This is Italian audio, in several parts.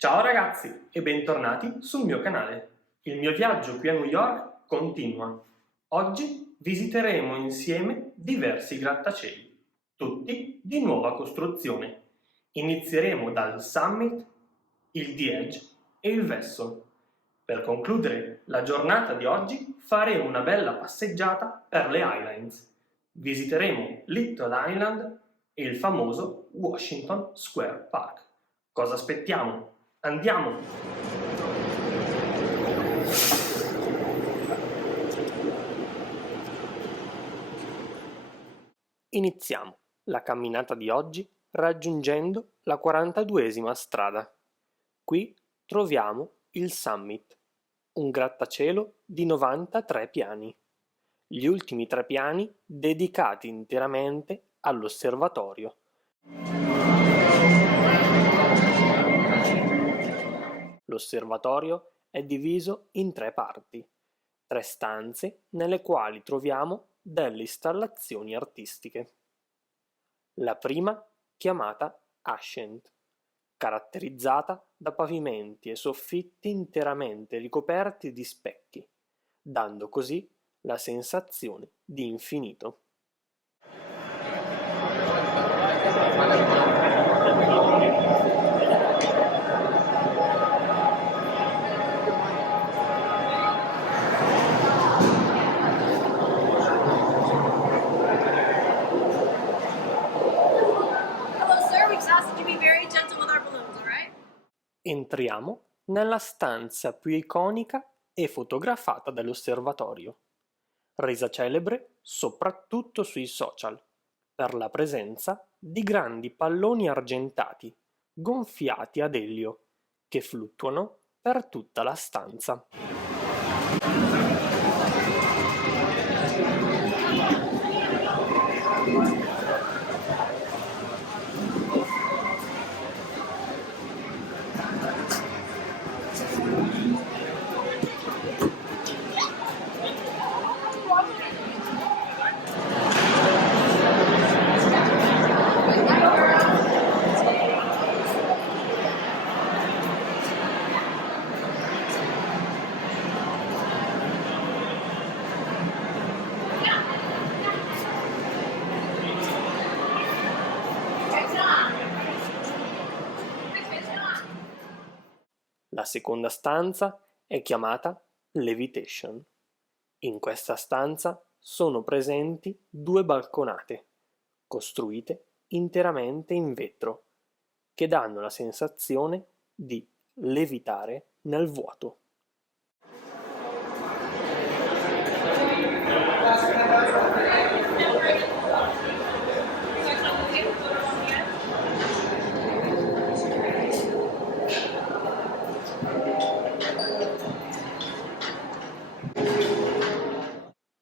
Ciao ragazzi e bentornati sul mio canale. Il mio viaggio qui a New York continua. Oggi visiteremo insieme diversi grattacieli, tutti di nuova costruzione. Inizieremo dal Summit, il The Edge e il Vessel. Per concludere la giornata di oggi faremo una bella passeggiata per le Highlands. Visiteremo Little Island e il famoso Washington Square Park. Cosa aspettiamo? Andiamo! Iniziamo la camminata di oggi raggiungendo la 42esima strada. Qui troviamo il Summit, un grattacielo di 93 piani. Gli ultimi 3 piani dedicati interamente all'osservatorio. L'osservatorio è diviso in 3 parti, 3 stanze nelle quali troviamo delle installazioni artistiche. La prima, chiamata Aschent, caratterizzata da pavimenti e soffitti interamente ricoperti di specchi, dando così la sensazione di infinito. Entriamo nella stanza più iconica e fotografata dell'osservatorio, resa celebre soprattutto sui social, per la presenza di grandi palloni argentati, gonfiati ad elio, che fluttuano per tutta la stanza. La seconda stanza è chiamata Levitation. In questa stanza sono presenti 2 balconate, costruite interamente in vetro, che danno la sensazione di levitare nel vuoto.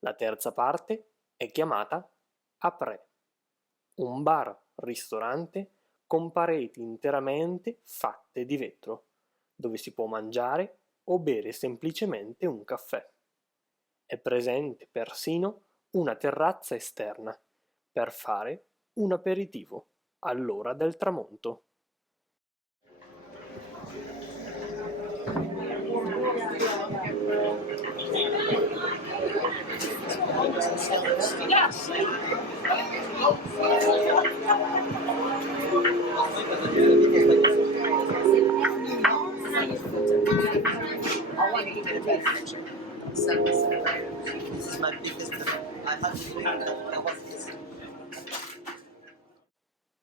La terza parte è chiamata Après, un bar-ristorante con pareti interamente fatte di vetro, dove si può mangiare o bere semplicemente un caffè. È presente persino una terrazza esterna per fare un aperitivo all'ora del tramonto.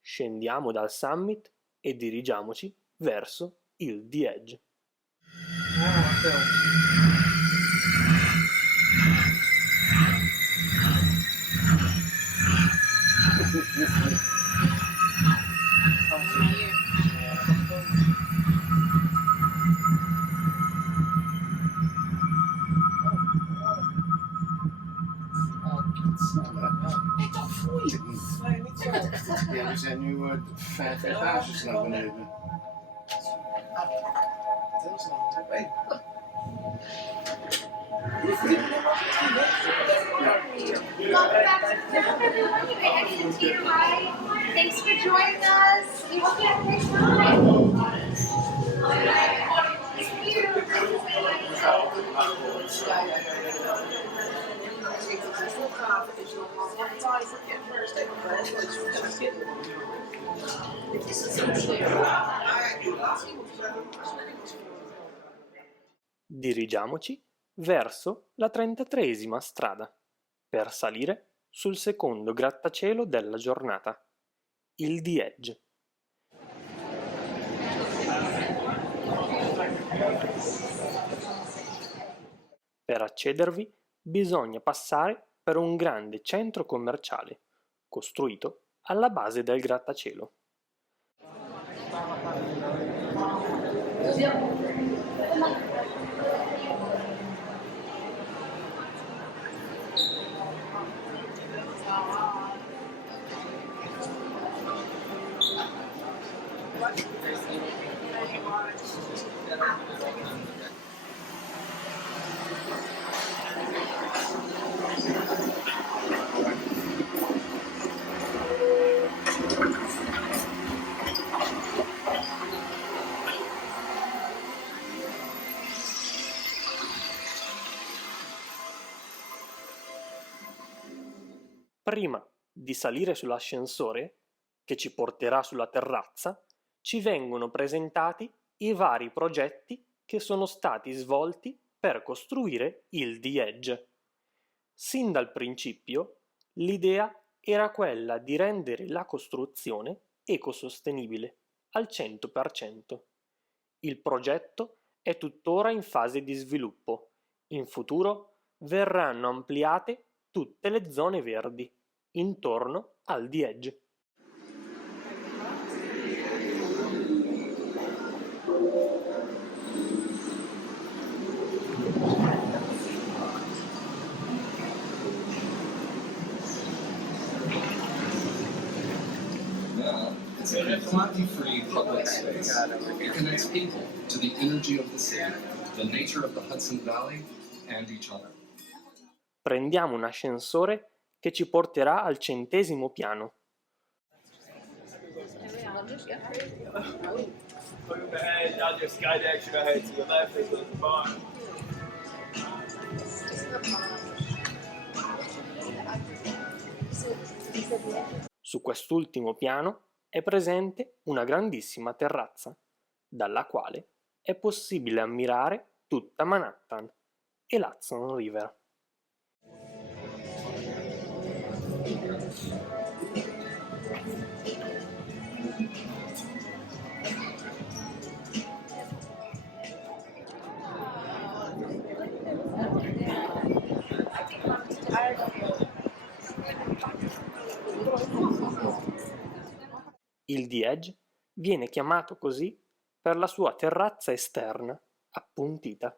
Scendiamo dal summit e dirigiamoci verso il The Edge. Ja, we zijn nu 5 etages naar beneden. Thanks for joining us. We hope you have a great time. Dirigiamoci verso la 33esima strada per salire sul secondo grattacielo della giornata, il The Edge. Per accedervi bisogna passare per un grande centro commerciale costruito alla base del grattacielo. Prima di salire sull'ascensore, che ci porterà sulla terrazza, ci vengono presentati i vari progetti che sono stati svolti per costruire il The Edge. Sin dal principio, l'idea era quella di rendere la costruzione ecosostenibile al 100%. Il progetto è tuttora in fase di sviluppo. In futuro verranno ampliate tutte le zone verdi intorno al The Edge. It's a completely free public space. It connects people to the energy of the city, the nature of the Hudson Valley, and each other. Prendiamo un ascensore che ci porterà al 100° piano. Su quest'ultimo piano è presente una grandissima terrazza, dalla quale è possibile ammirare tutta Manhattan e l'Hudson River. Il The Edge viene chiamato così per la sua terrazza esterna appuntita.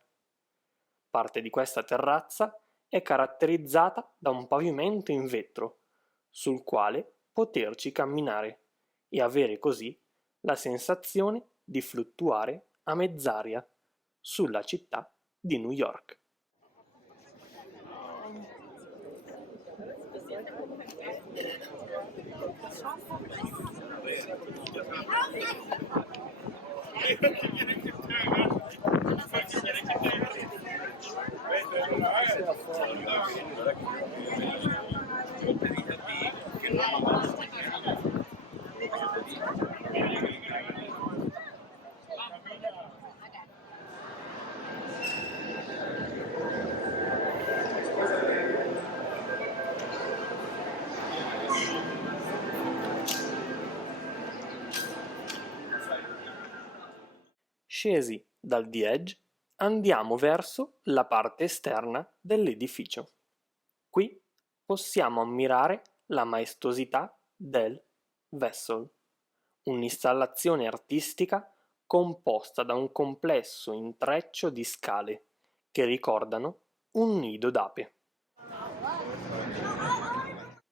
Parte di questa terrazza è caratterizzata da un pavimento in vetro, sul quale poterci camminare e avere così la sensazione di fluttuare a mezz'aria sulla città di New York. Scesi dal The Edge, andiamo verso la parte esterna dell'edificio. Qui possiamo ammirare la maestosità del Vessel, un'installazione artistica composta da un complesso intreccio di scale che ricordano un nido d'ape.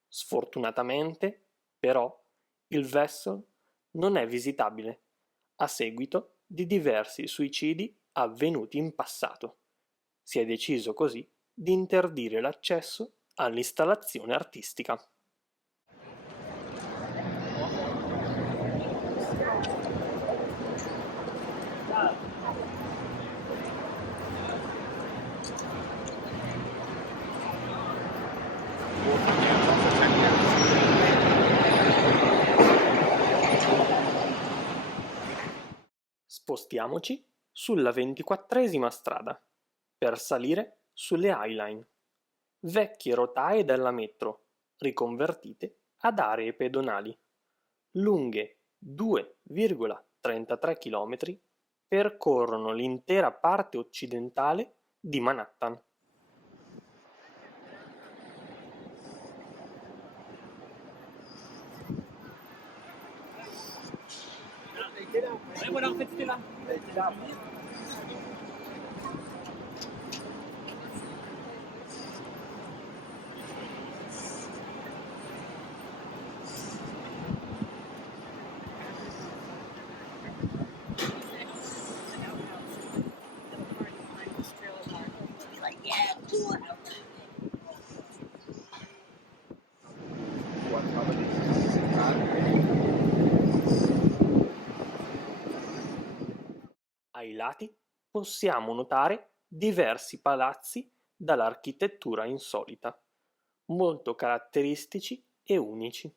Sfortunatamente, però, il Vessel non è visitabile a seguito di diversi suicidi avvenuti in passato. Si è deciso così di interdire l'accesso all'installazione artistica. Spostiamoci sulla 24esima strada per salire sulle Highline, vecchie rotaie della metro riconvertite ad aree pedonali, lunghe 2,33 km, percorrono l'intera parte occidentale di Manhattan. Ai lati possiamo notare diversi palazzi dall'architettura insolita, molto caratteristici e unici.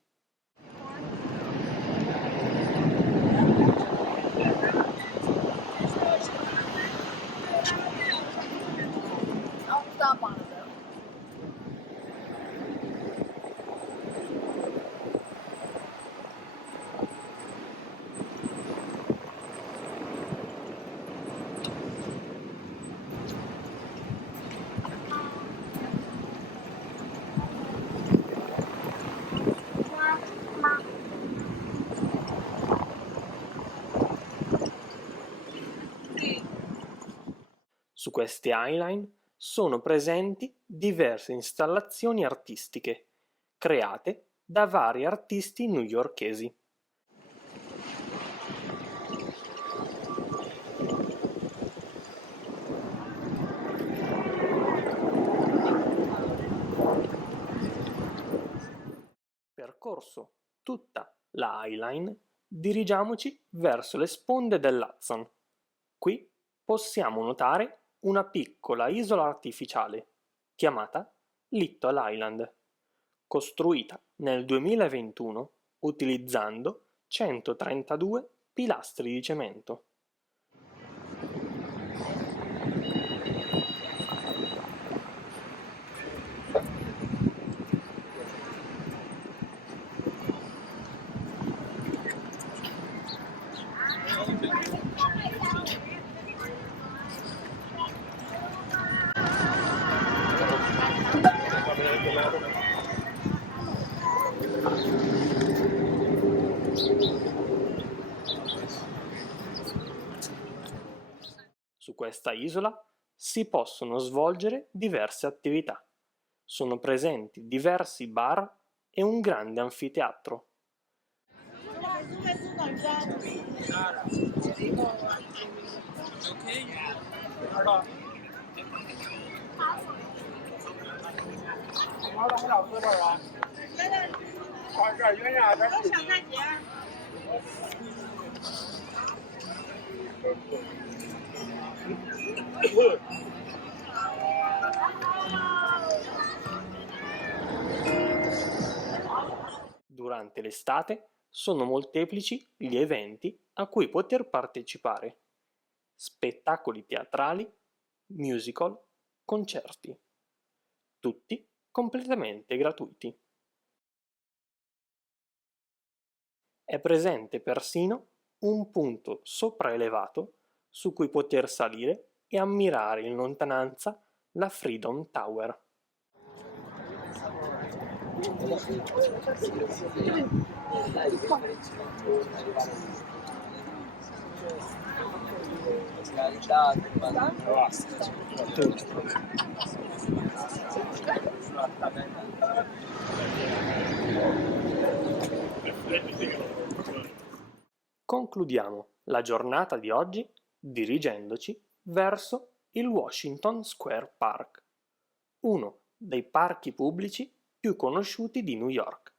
Su queste Highline sono presenti diverse installazioni artistiche, create da vari artisti newyorkesi. Percorso tutta la Highline, dirigiamoci verso le sponde dell'Hudson. Qui possiamo notare una piccola isola artificiale chiamata Little Island, costruita nel 2021 utilizzando 132 pilastri di cemento. Su questa isola si possono svolgere diverse attività. Sono presenti diversi bar e un grande anfiteatro. Durante l'estate sono molteplici gli eventi a cui poter partecipare: spettacoli teatrali, musical, concerti, tutti completamente gratuiti. È presente persino un punto sopraelevato su cui poter salire e ammirare in lontananza la Freedom Tower. Concludiamo la giornata di oggi dirigendoci verso il Washington Square Park, uno dei parchi pubblici più conosciuti di New York.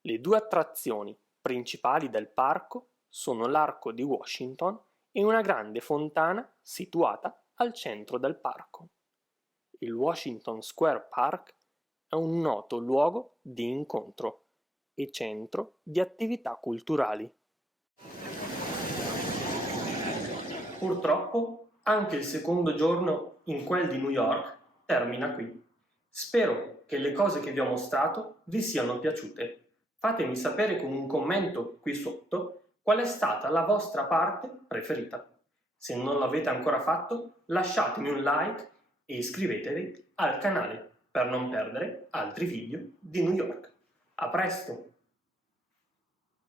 Le due attrazioni principali del parco sono l'arco di Washington e una grande fontana situata al centro del parco. il Washington Square Park è un noto luogo di incontro e centro di attività culturali. Purtroppo anche il secondo giorno in quel di New York termina qui. Spero che le cose che vi ho mostrato vi siano piaciute. Fatemi sapere con un commento qui sotto qual è stata la vostra parte preferita. Se non l'avete ancora fatto, lasciatemi un like e iscrivetevi al canale per non perdere altri video di New York. A presto!